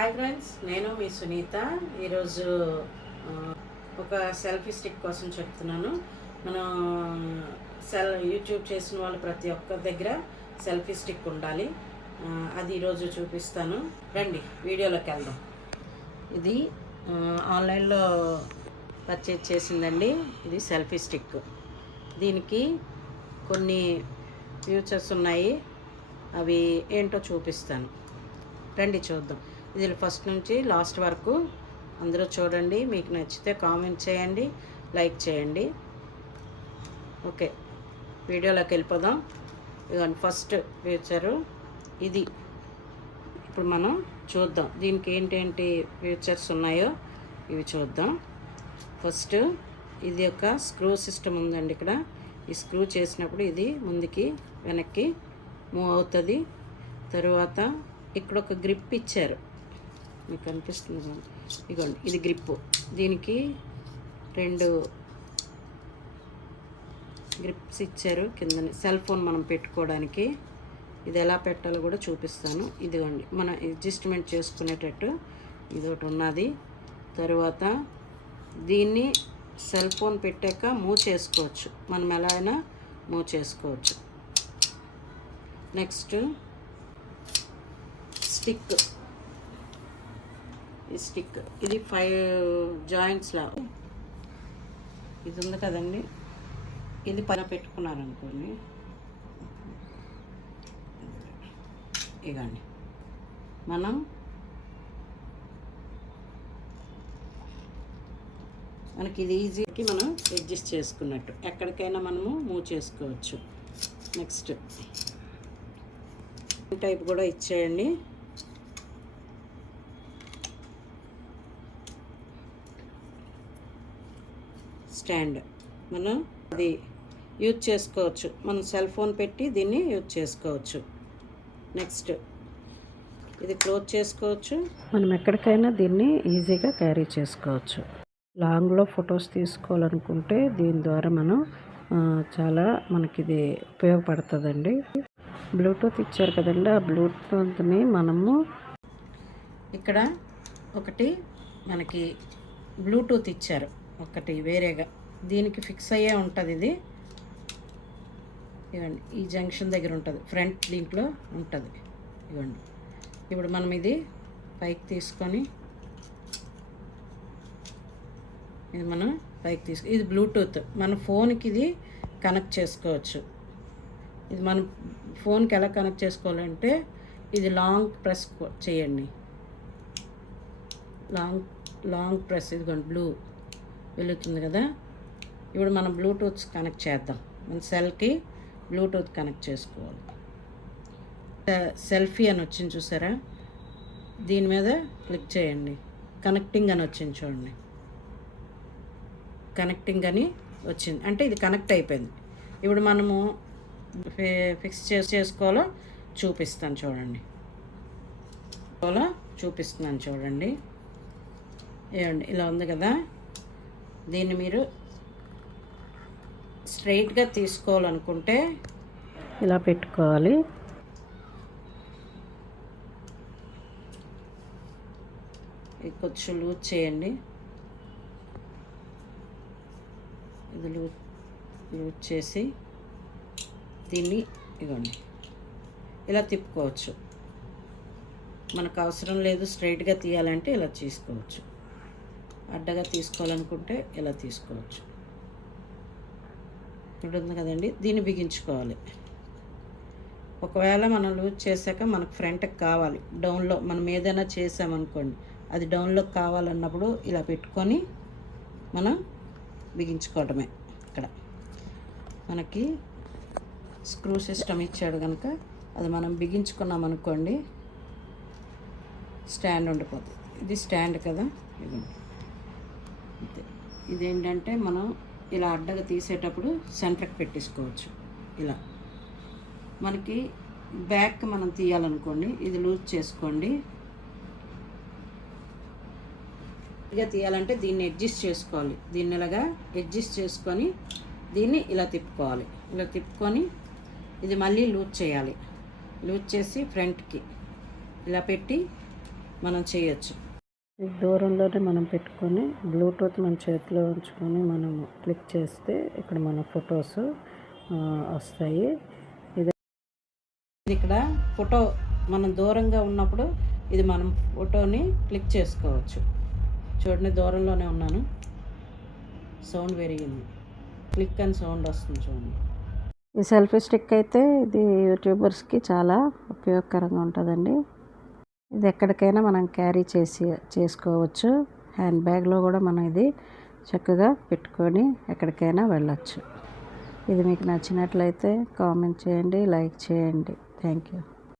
Hi friends, నేను మీ సునీత. ఈరోజు ఒక సెల్ఫీ స్టిక్ కోసం చెప్తున్నాను. మనం యూట్యూబ్ చేసిన వాళ్ళు ప్రతి ఒక్కరి దగ్గర సెల్ఫీ స్టిక్ ఉండాలి. అది ఈరోజు చూపిస్తాను. రండి వీడియోలోకి వెళ్దాం. ఇది ఆన్లైన్లో పర్చేజ్ చేసిందండి. ఇది సెల్ఫీ స్టిక్. దీనికి కొన్ని ఫ్యూచర్స్ ఉన్నాయి. అవి ఏంటో చూపిస్తాను. రండి చూద్దాం. ఇది ఫస్ట్ నుంచి లాస్ట్ వరకు అందరూ చూడండి. మీకు నచ్చితే కామెంట్ చేయండి, లైక్ చేయండి. ఓకే, వీడియోలోకి వెళ్ళిపోదాం. ఇదిగోండి ఫస్ట్ ఫీచరు ఇది. ఇప్పుడు మనం చూద్దాం దీనికి ఏంటేంటి ఫీచర్స్ ఉన్నాయో ఇవి చూద్దాం. ఫస్ట్ ఇది ఒక స్క్రూ సిస్టమ్ ఉందండి. ఇక్కడ ఈ స్క్రూ చేసినప్పుడు ఇది ముందుకి వెనక్కి మూవ్ అవుతుంది. తరువాత ఇక్కడ ఒక గ్రిప్ ఇచ్చారు, మీకు కనిపిస్తుంది ఇదిగోండి. ఇది గ్రిప్పు. దీనికి 2 గ్రిప్స్ ఇచ్చారు కిందని. సెల్ ఫోన్ మనం పెట్టుకోవడానికి. ఇది ఎలా పెట్టాలో కూడా చూపిస్తాను. ఇదిగోండి, మనం అడ్జస్ట్మెంట్ చేసుకునేటట్టు ఇది ఒకటి ఉన్నది. తరువాత దీన్ని సెల్ ఫోన్ పెట్టాక మూవ్ చేసుకోవచ్చు. మనం ఎలా అయినా మూవ్ చేసుకోవచ్చు. Next stick. ఈ స్టిక్ ఇది 5 జాయింట్స్లా ఇది ఉంది కదండి. ఇది పైన పెట్టుకున్నారనుకోండి, ఇగండి మనం మనకి ఇది ఈజీకి మనం అడ్జస్ట్ చేసుకున్నట్టు ఎక్కడికైనా మనము మూవ్ చేసుకోవచ్చు. నెక్స్ట్ టైప్ కూడా ఇచ్చేయండి. స్టాండ్ మనం అది యూజ్ చేసుకోవచ్చు. మనం సెల్ ఫోన్ పెట్టి దీన్ని యూజ్ చేసుకోవచ్చు. నెక్స్ట్ ఇది క్లోజ్ చేసుకోవచ్చు. మనం ఎక్కడికైనా దీన్ని ఈజీగా క్యారీ చేసుకోవచ్చు. లాంగ్లో ఫొటోస్ తీసుకోవాలనుకుంటే దీని ద్వారా మనం చాలా మనకి ఇది ఉపయోగపడుతుందండి. బ్లూటూత్ ఇచ్చారు కదండి. ఆ బ్లూటూత్ని మనము ఇక్కడ ఒకటి మనకి బ్లూటూత్ ఇచ్చారు, ఒకటి వేరేగా దీనికి ఫిక్స్ అయ్యే ఉంటుంది. ఇది ఇవ్వండి, ఈ జంక్షన్ దగ్గర ఉంటుంది, ఫ్రంట్ దీంట్లో ఉంటుంది. ఇవ్వండి, ఇప్పుడు మనం ఇది పైకి తీసుకొని ఇది మనం పైకి ఇది బ్లూటూత్. మన ఫోన్కి ఇది కనెక్ట్ చేసుకోవచ్చు. ఇది మనం ఫోన్కి ఎలా కనెక్ట్ చేసుకోవాలంటే ఇది లాంగ్ ప్రెస్ చేయండి. Long press. ఇదిగోండి బ్లూ వెలుగుతుంది కదా. ఇప్పుడు మనం బ్లూటూత్ కనెక్ట్ చేద్దాం. మన సెల్కి బ్లూటూత్ కనెక్ట్ చేసుకోవాలి. సెల్ఫీ అని వచ్చింది చూసారా, దీని మీద క్లిక్ చేయండి. కనెక్టింగ్ అని వచ్చింది చూడండి. కనెక్టింగ్ అని వచ్చింది అంటే ఇది కనెక్ట్ అయిపోయింది. ఇప్పుడు మనము ఫిక్స్ చేసుకోవాలో చూపిస్తాను చూడండి. చూపిస్తున్నాను చూడండి. ఏమండి ఇలా ఉంది కదా. దీన్ని మీరు స్ట్రైట్గా తీసుకోవాలనుకుంటే ఇలా పెట్టుకోవాలి. కొంచెం లూజ్ చేయండి. ఇది లూజ్ చేసి దీన్ని ఇవ్వండి ఇలా తిప్పుకోవచ్చు. మనకు అవసరం లేదు స్ట్రైట్గా తీయాలంటే ఇలా తీసుకోవచ్చు. అడ్డగా తీసుకోవాలనుకుంటే ఇలా తీసుకోవచ్చు. ఇప్పుడు ఉంది కదండి, దీన్ని బిగించుకోవాలి. ఒకవేళ మనం లూజ్ చేశాక మనకు ఫ్రంట్కి కావాలి, డౌన్లో మనం ఏదైనా చేసామనుకోండి, అది డౌన్లో కావాలన్నప్పుడు ఇలా పెట్టుకొని మనం బిగించుకోవడమే. ఇక్కడ మనకి స్క్రూ సిస్టమ్ ఇచ్చాడు కనుక అది మనం బిగించుకున్నాం అనుకోండి, స్టాండ్ ఉండిపోతుంది. ఇది స్టాండ్ కదా. ఇదేంటంటే మనం ఇలా అడ్డగా తీసేటప్పుడు సెంటర్కి పెట్టేసుకోవచ్చు. ఇలా మనకి బ్యాక్ మనం తీయాలనుకోండి, ఇది లూజ్ చేసుకోండి. ఇక తీయాలంటే దీన్ని అడ్జస్ట్ చేసుకోవాలి. దీన్ని ఇలాగా అడ్జస్ట్ చేసుకొని దీన్ని ఇలా తిప్పుకోవాలి. ఇలా తిప్పుకొని ఇది మళ్ళీ లూజ్ చేయాలి. లూజ్ చేసి ఫ్రంట్కి ఇలా పెట్టి మనం చేయొచ్చు. దూరంలోనే మనం పెట్టుకొని బ్లూటూత్ మన చేతిలో ఉంచుకొని మనం క్లిక్ చేస్తే ఇక్కడ మన ఫొటోస్ వస్తాయి. ఇది ఇక్కడ ఫోటో మనం దూరంగా ఉన్నప్పుడు ఇది మనం ఫోటోని క్లిక్ చేసుకోవచ్చు. చూడండి, దూరంలోనే ఉన్నాను, సౌండ్ పెరిగింది, క్లిక్ అని సౌండ్ వస్తుంది చూడండి. ఈ సెల్ఫీ స్టిక్ అయితే ఇది యూట్యూబర్స్కి చాలా ఉపయోగకరంగా ఉంటుందండి. ఇది ఎక్కడికైనా మనం క్యారీ చేసుకోవచ్చు. హ్యాండ్ బ్యాగ్లో కూడా మనం ఇది చక్కగా పెట్టుకొని ఎక్కడికైనా వెళ్ళచ్చు. ఇది మీకు నచ్చినట్లయితే కామెంట్ చేయండి, లైక్ చేయండి. Thank you.